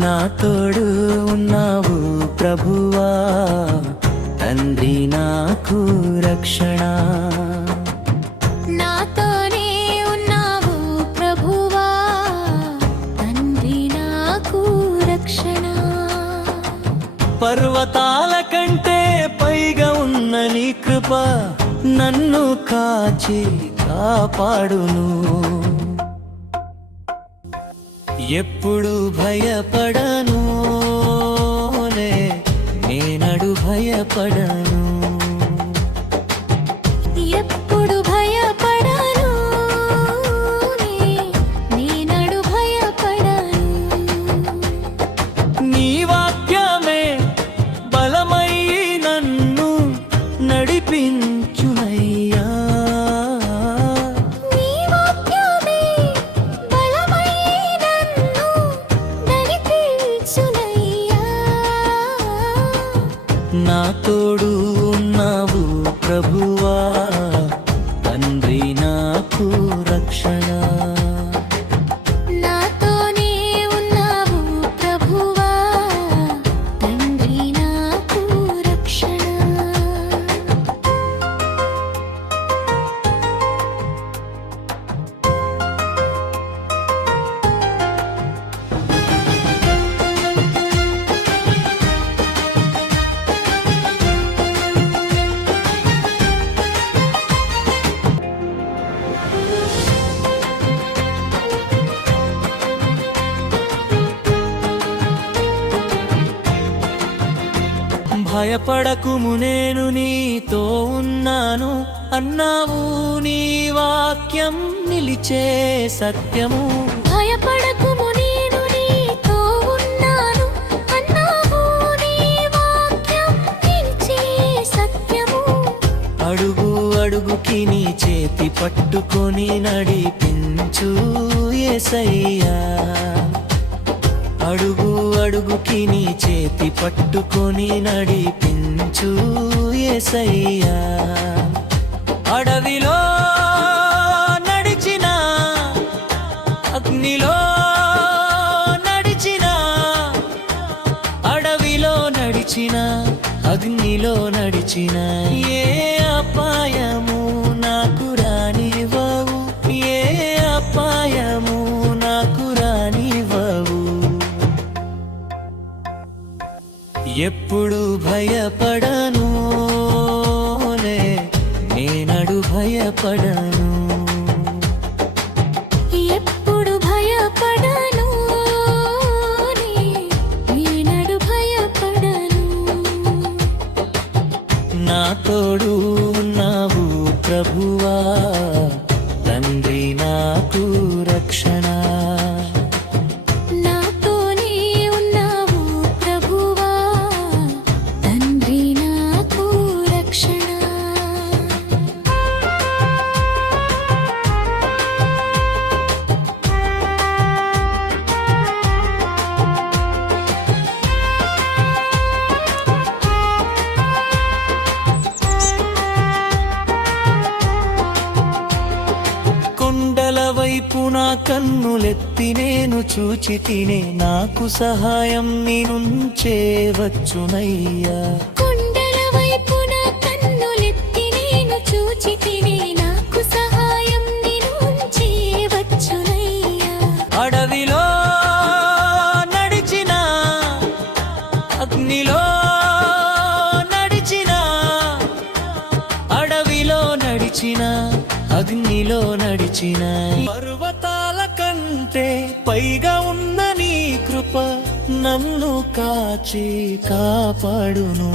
నా తోడు ఉన్నావు ప్రభువా, తండ్రి నాకు రక్షణ. నాతోనే ఉన్నావు ప్రభువా, తండ్రి నాకు రక్షణ. పర్వతాల కంటే పైగా ఉన్న నీ కృప నన్ను కాచి కాపాడును. ఎప్పుడు భయపడను, నేనడు భయపడను. ఎప్పుడు భయపడను, నేనడు భయపడను. నీ వాక్యమే బలమై నన్ను నడిపించునయ్యా. నీ వాక్యమే బలమై నన్ను నడిపించునయ్యా. నా తోడు ఉన్నావు ప్రభువా, తండ్రి నాకు రక్షణ. నాతోనే ఉన్నావు ప్రభువా, తండ్రి నాకు రక్షణ. భయపడకుము నేను నీతో ఉన్నాను అన్నావు, నీ వాక్యం నిలిచే సత్యము. భయపడకుము నేను నీతో ఉన్నాను అన్నావు, నీ వాక్యం నిలిచే సత్యము. అడుగు అడుగుకి నీ చేతి పట్టుకొని నడిపించు యేసయ్యా. అడుగు అడుగుకి నీ చేతి పట్టుకొని నడిపించు యేసయ్యా. అడవిలో నడిచిన, అగ్నిలో నడిచిన, అడవిలో నడిచిన, అగ్నిలో నడిచిన, ఏ అపాయము నాకు రానివ్వవు, ఏ అపాయము నాకు రానివ్వవు. ఎప్పుడు భయపడను, నేనడు భయపడను. ఎప్పుడు భయపడను, నేనడు భయపడను. నా తోడు ఉన్నావు ప్రభువా, తండ్రి నాకు రక్షణ. నాతోనే ఉన్నావు ప్రభువా, తండ్రి నాకు రక్షణ. కొండల వైపు నా కన్నులెత్తి నేను చూచి తినే, నాకు సహాయం నీ నుంచే వచ్చునయ్యా. కొండల వైపు నా కన్నులెత్తి నేను చూచి తినే, నాకు సహాయం నీ నుంచే వచ్చునయ్యా. అడవిలో నడిచిన, అగ్నిలో నడిచిన, అడవిలో నడిచిన, అగ్నిలో నడిచిన, పర్వతాల కంటే పైగా ఉన్న నీ కృప నన్ను కాచి కాపాడును.